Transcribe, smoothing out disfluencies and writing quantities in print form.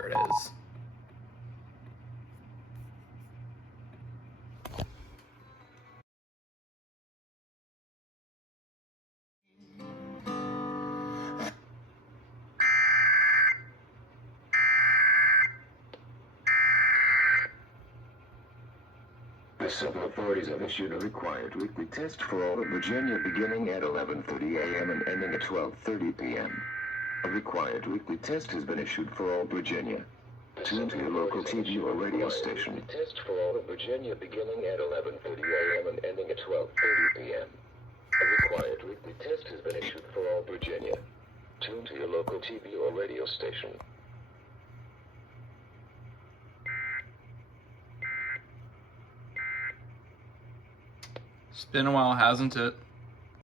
There it is. The civil authorities have issued a required weekly test for all of Virginia beginning at 11:30 a.m. and ending at 12:30 p.m. A required weekly test has been issued for all Virginia. Tune to your local TV or radio station. Test for all of Virginia beginning at 11:30 a.m. and ending at 12:30 p.m. A required weekly test has been issued for all Virginia. Tune to your local TV or radio station. It's been a while, hasn't it?